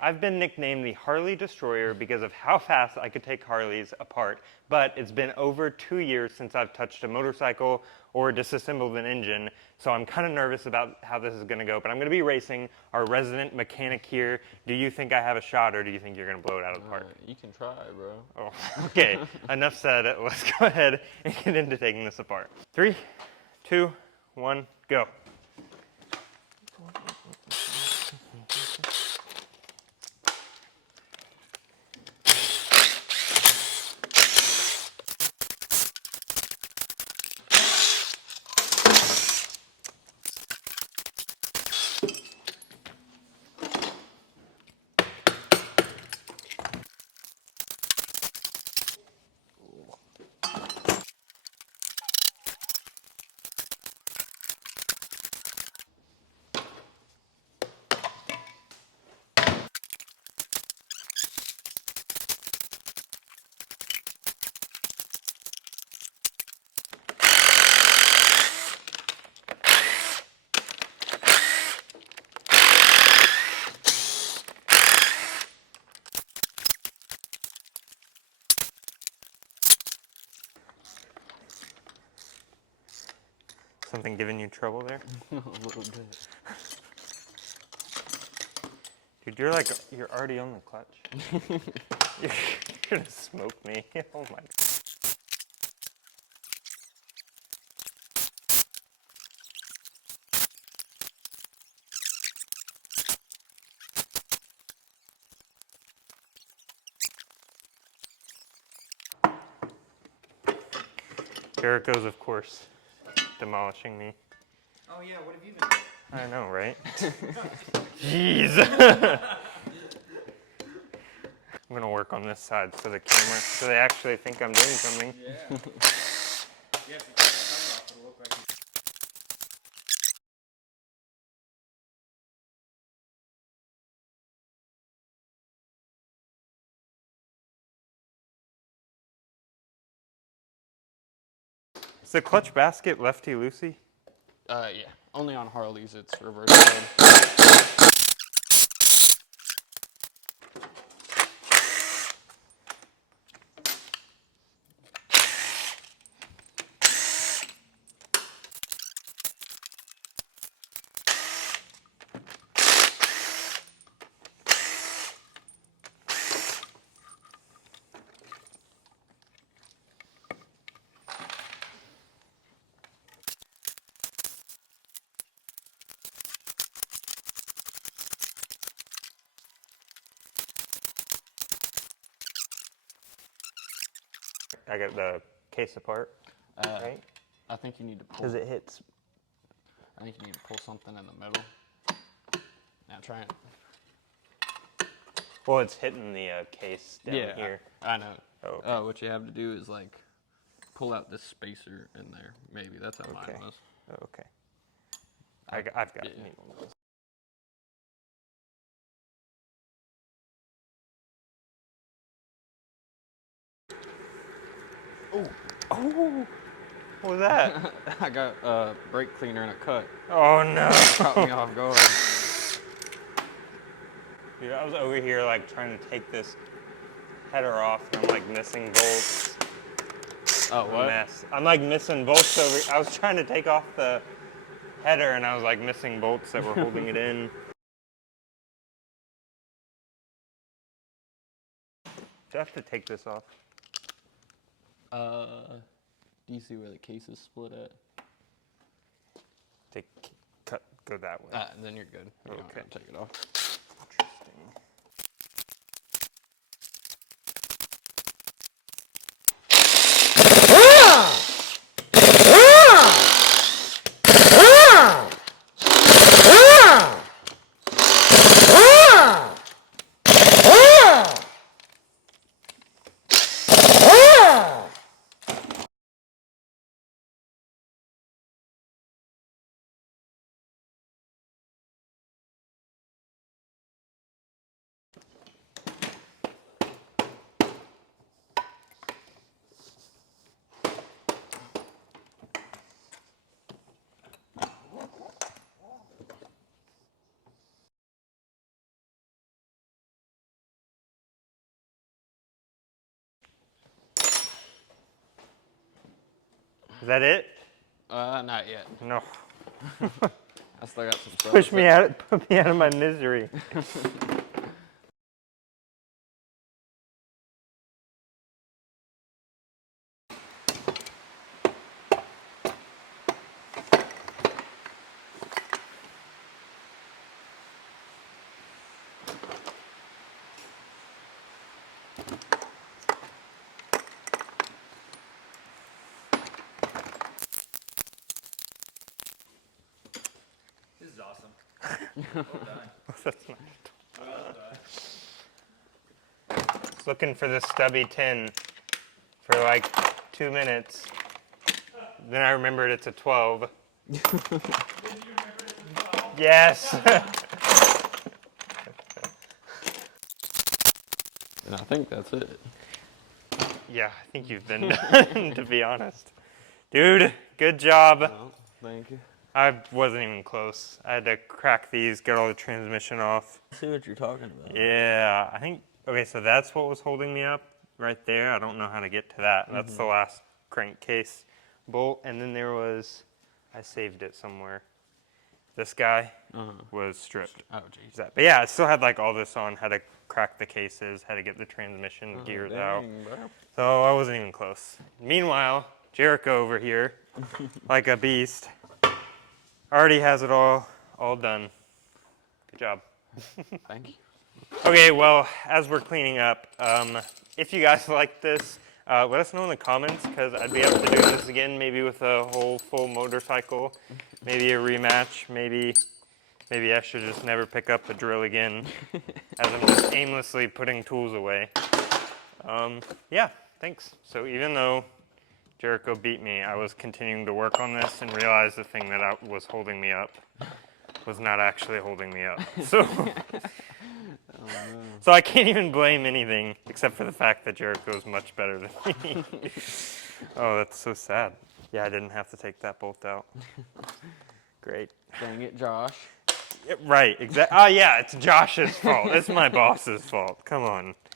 I've been nicknamed the Harley Destroyer because of how fast I could take Harleys apart, but it's been over 2 years since I've touched a motorcycle or disassembled an engine, so I'm kind of nervous about how this is going to go, but I'm going to be racing our resident mechanic here. Do you think I have a shot, or do you think you're going to blow it out of the park? You can try, bro. Oh, okay, enough said. Let's go ahead and get into taking this apart. 3, 2, 1, go. Something giving you trouble there? A little bit. Dude, you're already on the clutch. You're gonna smoke me. Oh my. Jericho's, of course, demolishing me. Oh yeah, what have you been doing? I know, right? Jeez. I'm gonna work on this side so the camera, so they actually think I'm doing something. Yeah. Yeah, if you take the cover off, it'll look like you... Is the clutch basket lefty-loosey? Yeah. Only on Harleys it's reversible. I got the case apart, right? I think you need to pull. Because it hits. I think you need to pull something in the middle. Now try it. Well, it's hitting the case down here. I know. Oh, okay. What you have to do is like pull out this spacer in there. Maybe that's how mine was. Oh, okay. I've got it. Oh, oh, what was that? I got brake cleaner and a cut. Oh no! Caught me off guard. Dude, I was over here like trying to take this header off, and I'm like missing bolts. Oh, what? A mess. I'm like missing bolts over. I was trying to take off the header, and I was like missing bolts that were holding it in. Do I have to take this off? Do you see where the case is split at? Go that way. Then you're good. You don't have to take it off. Is that it? Not yet. No. I still got some stuff. Put me out of my misery. This is awesome. Well done. That's not. Well done. Was looking for the stubby tin for like 2 minutes. Then I remembered it's a 12. Did you remember it's a 12? Yes. And I think that's it. Yeah, I think you've been done, to be honest. Dude, good job. No, thank you. I wasn't even close. I had to crack these, get all the transmission off. I see what you're talking about. Yeah, I think, okay, so that's what was holding me up right there. I don't know how to get to that. That's the last crankcase bolt. And then there was, I saved it somewhere. This guy was stripped. Oh, jeez. But yeah, I still had like all this on, had to crack the cases, had to get the transmission gears out. Bro. So I wasn't even close. Meanwhile, Jericho over here, like a beast, already has it all done. Good job. Thank you. Okay, well, as we're cleaning up, if you guys like this, let us know in the comments, because I'd be able to do this again, maybe with a whole full motorcycle, maybe a rematch, maybe I should just never pick up a drill again, as I'm just aimlessly putting tools away. Yeah, thanks. So even though Jericho beat me, I was continuing to work on this and realized the thing that was holding me up was not actually holding me up. So, so I can't even blame anything except for the fact that Jericho is much better than me. Oh, that's so sad. Yeah, I didn't have to take that bolt out. Great. Dang it, Josh. Yeah, right, exactly. Oh yeah, it's Josh's fault. It's my boss's fault. Come on.